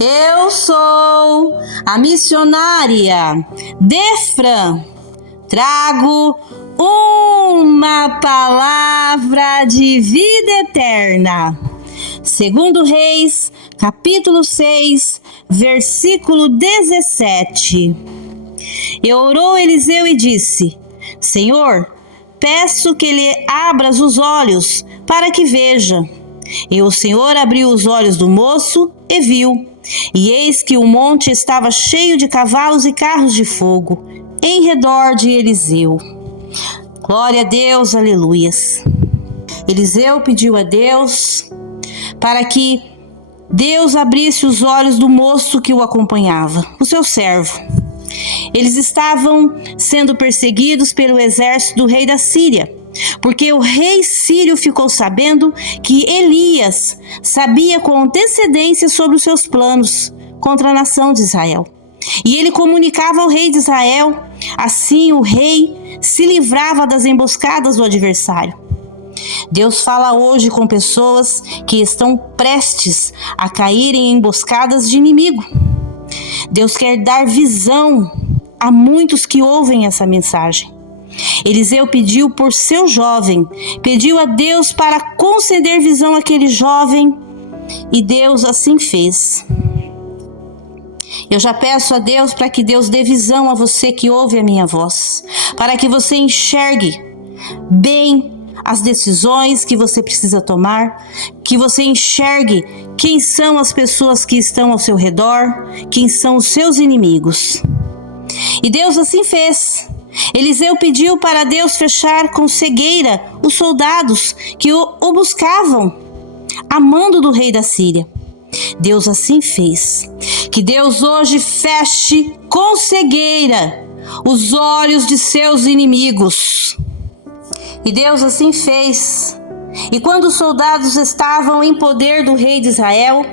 Eu sou a missionária Defran. Trago uma palavra de vida eterna. Segundo Reis, capítulo 6, versículo 17. E orou Eliseu e disse: Senhor, peço que lhe abras os olhos para que veja. E o Senhor abriu os olhos do moço e viu. E eis que o monte estava cheio de cavalos e carros de fogo, em redor de Eliseu. Glória a Deus, aleluias. Eliseu pediu a Deus para que Deus abrisse os olhos do moço que o acompanhava, o seu servo. Eles estavam sendo perseguidos pelo exército do rei da Síria, porque o rei sírio ficou sabendo que Elias sabia com antecedência sobre os seus planos contra a nação de Israel. E ele comunicava ao rei de Israel, assim o rei se livrava das emboscadas do adversário. Deus fala hoje com pessoas que estão prestes a caírem em emboscadas de inimigo. Deus quer dar visão a muitos que ouvem essa mensagem. Eliseu pediu por seu jovem, pediu a Deus para conceder visão àquele jovem, e Deus assim fez. Eu já peço a Deus para que Deus dê visão a você que ouve a minha voz, para que você enxergue bem as decisões que você precisa tomar, que você enxergue quem são as pessoas que estão ao seu redor, quem são os seus inimigos. E Deus assim fez. Eliseu pediu para Deus fechar com cegueira os soldados que o buscavam, a mando do rei da Síria. Deus assim fez. Que Deus hoje feche com cegueira os olhos de seus inimigos. E Deus assim fez. E quando os soldados estavam em poder do rei de Israel,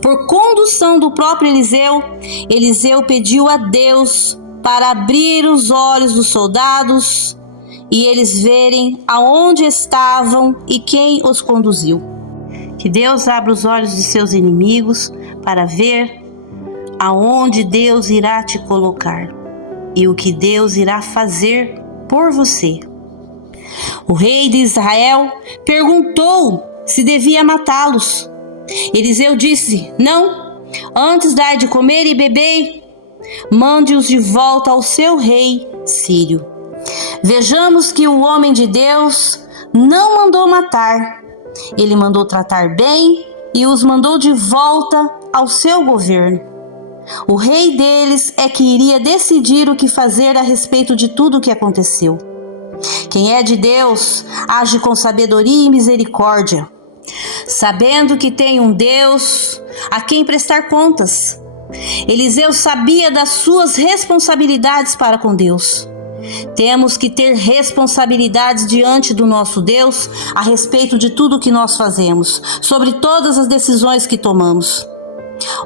por condução do próprio Eliseu, Eliseu pediu a Deus para abrir os olhos dos soldados e eles verem aonde estavam e quem os conduziu. Que Deus abra os olhos de seus inimigos para ver aonde Deus irá te colocar e o que Deus irá fazer por você. O rei de Israel perguntou se devia matá-los. Eliseu disse: não, antes dai de comer e beber, mande-os de volta ao seu rei sírio. Vejamos que o homem de Deus não mandou matar, ele mandou tratar bem e os mandou de volta ao seu governo. O rei deles é que iria decidir o que fazer a respeito de tudo o que aconteceu. Quem é de Deus age com sabedoria e misericórdia, sabendo que tem um Deus a quem prestar contas. Eliseu sabia das suas responsabilidades para com Deus. Temos que ter responsabilidades diante do nosso Deus a respeito de tudo o que nós fazemos, sobre todas as decisões que tomamos.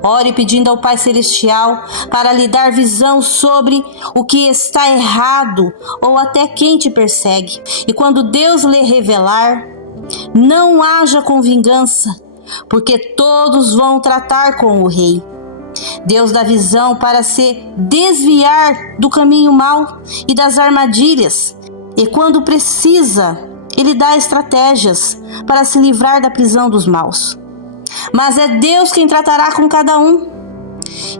Ore pedindo ao Pai Celestial para lhe dar visão sobre o que está errado ou até quem te persegue. E quando Deus lhe revelar, não haja com vingança, porque todos vão tratar com o rei. Deus dá visão para se desviar do caminho mau e das armadilhas. E quando precisa, Ele dá estratégias para se livrar da prisão dos maus. Mas é Deus quem tratará com cada um.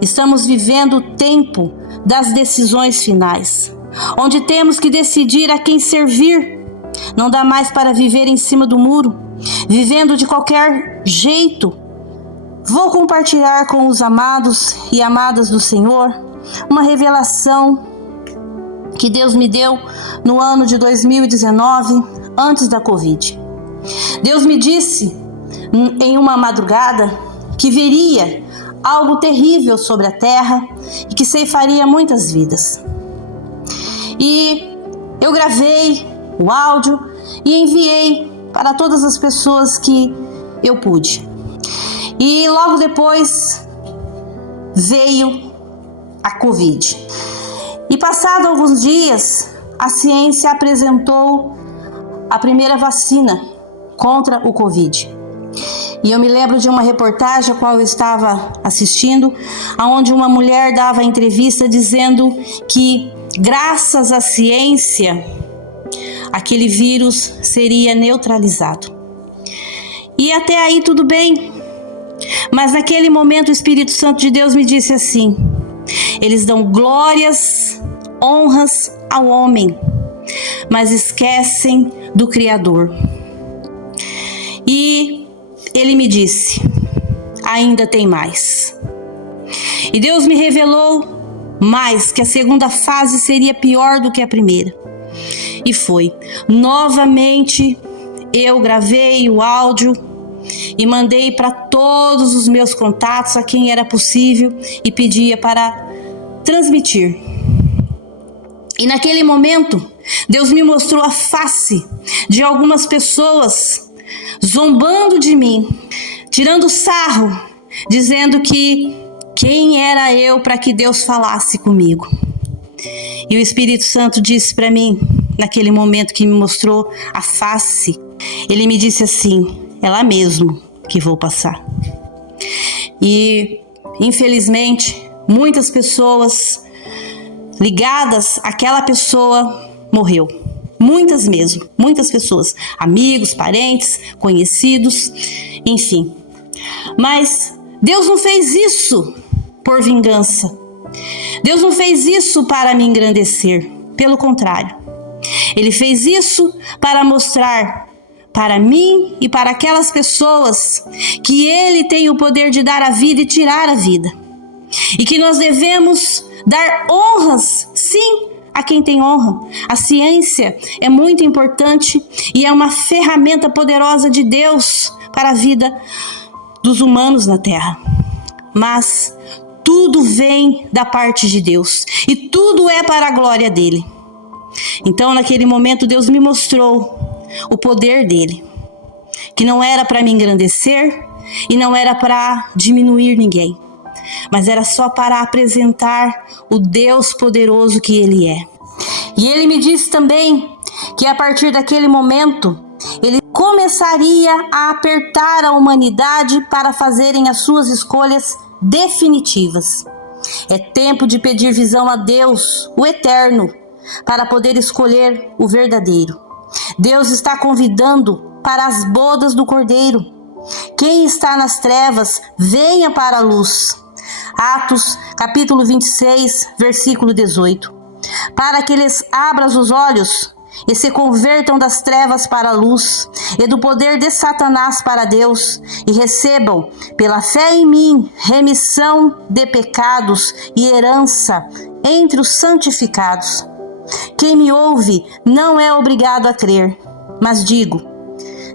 Estamos vivendo o tempo das decisões finais, onde temos que decidir a quem servir. Não dá mais para viver em cima do muro, vivendo de qualquer jeito. Vou compartilhar com os amados e amadas do Senhor uma revelação que Deus me deu no ano de 2019, antes da Covid. Deus me disse em uma madrugada que viria algo terrível sobre a terra e que ceifaria muitas vidas. E eu gravei o áudio e enviei para todas as pessoas que eu pude. E logo depois veio a Covid. E passado alguns dias, a ciência apresentou a primeira vacina contra o Covid. E eu me lembro de uma reportagem a qual eu estava assistindo, onde uma mulher dava entrevista dizendo que, graças à ciência, aquele vírus seria neutralizado. E até aí tudo bem. Mas naquele momento o Espírito Santo de Deus me disse assim: eles dão glórias, honras ao homem, mas esquecem do Criador. E ele me disse: ainda tem mais. E Deus me revelou mais, que a segunda fase seria pior do que a primeira. E foi. Novamente eu gravei o áudio e mandei para todos os meus contatos, a quem era possível, e pedia para transmitir. E naquele momento, Deus me mostrou a face de algumas pessoas zombando de mim, tirando sarro, dizendo que quem era eu para que Deus falasse comigo. E o Espírito Santo disse para mim, naquele momento que me mostrou a face, ele me disse assim: é lá mesmo que vou passar. E infelizmente muitas pessoas ligadas àquela pessoa morreu. Muitas mesmo, muitas pessoas, amigos, parentes, conhecidos, enfim. Mas Deus não fez isso por vingança. Deus não fez isso para me engrandecer, pelo contrário. Ele fez isso para mostrar para mim e para aquelas pessoas que Ele tem o poder de dar a vida e tirar a vida. E que nós devemos dar honras, sim, a quem tem honra. A ciência é muito importante e é uma ferramenta poderosa de Deus para a vida dos humanos na Terra. Mas tudo vem da parte de Deus e tudo é para a glória dele. Então, naquele momento, Deus me mostrou o poder dele, que não era para me engrandecer e não era para diminuir ninguém, mas era só para apresentar o Deus poderoso que ele é. E ele me disse também que a partir daquele momento ele começaria a apertar a humanidade para fazerem as suas escolhas definitivas. É tempo de pedir visão a Deus, o Eterno, para poder escolher o verdadeiro. Deus está convidando para as bodas do Cordeiro. Quem está nas trevas, venha para a luz. Atos, capítulo 26, versículo 18. Para que eles abram os olhos e se convertam das trevas para a luz e do poder de Satanás para Deus e recebam, pela fé em mim, remissão de pecados e herança entre os santificados. Quem me ouve não é obrigado a crer, mas digo,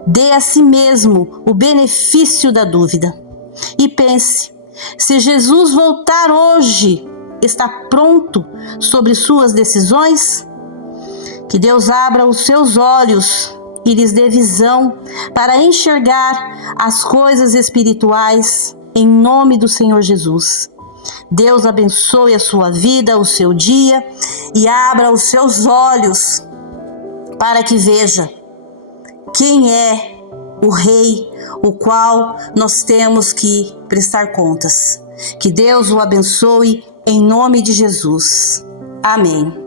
dê a si mesmo o benefício da dúvida. E pense, se Jesus voltar hoje, está pronto sobre suas decisões? Que Deus abra os seus olhos e lhes dê visão para enxergar as coisas espirituais em nome do Senhor Jesus. Deus abençoe a sua vida, o seu dia e abra os seus olhos para que veja quem é o Rei, o qual nós temos que prestar contas. Que Deus o abençoe em nome de Jesus. Amém.